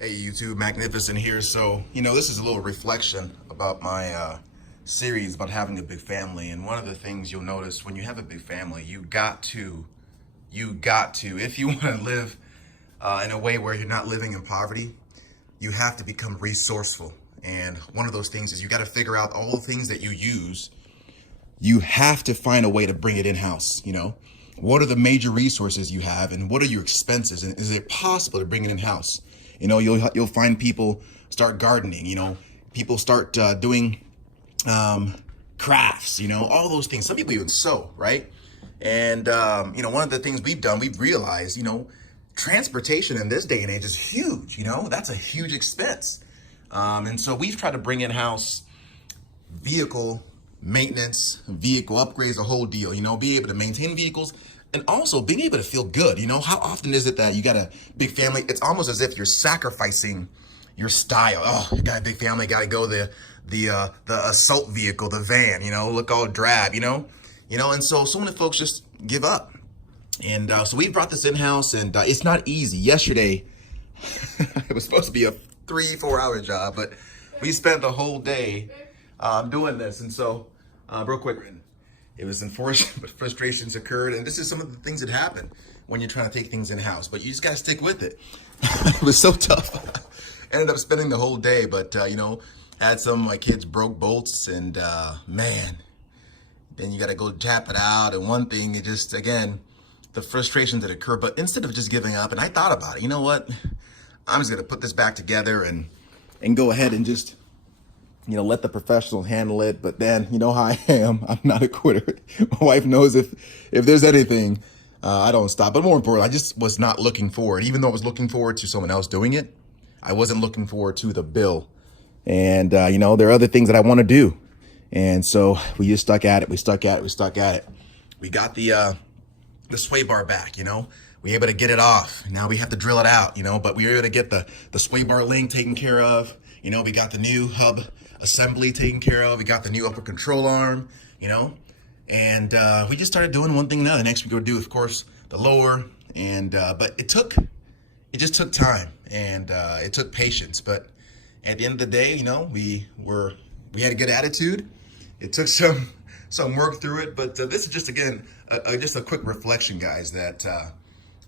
Hey YouTube, Magnificent here. So, this is a little reflection about my series about having a big family. And one of the things you'll notice when you have a big family, you got to, if you want to live in a way where you're not living in poverty, you have to become resourceful. And one of those things is you got to figure out all the things that you use. You have to find a way to bring it in-house. What are the major resources you have and what are your expenses? And is it possible to bring it in-house? You'll find people start gardening, people start doing crafts, all those things. Some people even sew, right? And, one of the things we've realized, transportation in this day and age is huge, that's a huge expense. And so we've tried to bring in-house vehicle maintenance, vehicle upgrades, the whole deal, be able to maintain vehicles and also being able to feel good. How often is it that you got a big family? It's almost as if you're sacrificing your style. Oh, you got a big family, got to go the assault vehicle, the van, look all drab, and so many folks just give up. And so we brought this in-house and it's not easy. Yesterday, it was supposed to be a 3-4 hour job, but we spent the whole day doing this. And so real quick, it was unfortunate, but frustrations occurred. And this is some of the things that happen when you're trying to take things in-house, but you just got to stick with it. It was so tough. Ended up spending the whole day, but, had some of my kids broke bolts and, man, then you got to go tap it out. And one thing, it just, again, the frustrations that occur, but instead of just giving up, and I thought about it, you know what? I'm just going to put this back together and go ahead and just, let the professional handle it. But then, you know how I am. I'm not a quitter. My wife knows if there's anything, I don't stop. But more importantly, I just was not looking forward. Even though I was looking forward to someone else doing it, I wasn't looking forward to the bill. And, there are other things that I want to do. And so we just stuck at it. We stuck at it. We got the sway bar back, we were able to get it off. Now we have to drill it out, but we were able to get the sway bar link taken care of. We got the new hub assembly taken care of. We got the new upper control arm, and we just started doing one thing now. The next we're going to do, of course, the lower. And but it just took time and it took patience. But at the end of the day, we had a good attitude. It took some work through it, but this is just, again, just a quick reflection, guys, that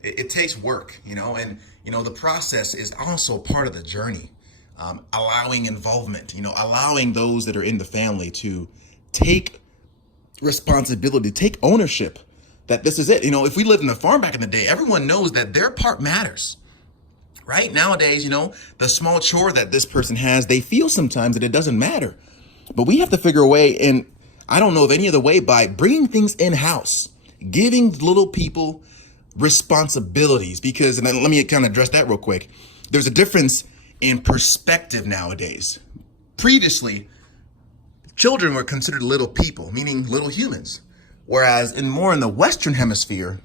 it takes work, and the process is also part of the journey. Allowing involvement, allowing those that are in the family to take responsibility, take ownership that this is it. If we lived in a farm back in the day, everyone knows that their part matters, right? Nowadays, the small chore that this person has, they feel sometimes that it doesn't matter, but we have to figure a way, and I don't know of any other way, by bringing things in-house, giving little people responsibilities, because, and then let me kind of address that real quick. There's a difference in perspective nowadays. Previously, children were considered little people, meaning little humans. Whereas in the Western hemisphere,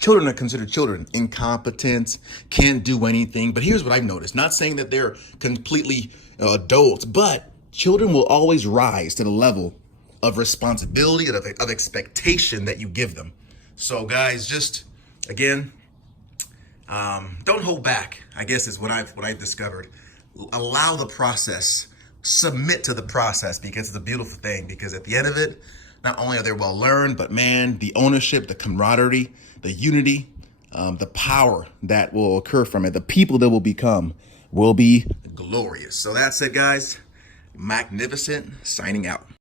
children are considered children, incompetent, can't do anything. But here's what I've noticed, not saying that they're completely adults, but children will always rise to the level of responsibility, of expectation that you give them. So guys, just, again, don't hold back, I guess is what I've discovered. Allow the process, submit to the process, because it's a beautiful thing. Because at the end of it, not only are they well learned, but man, the ownership, the camaraderie, the unity, the power that will occur from it, the people that will become will be glorious. So that's it, guys. Magnificent, signing out.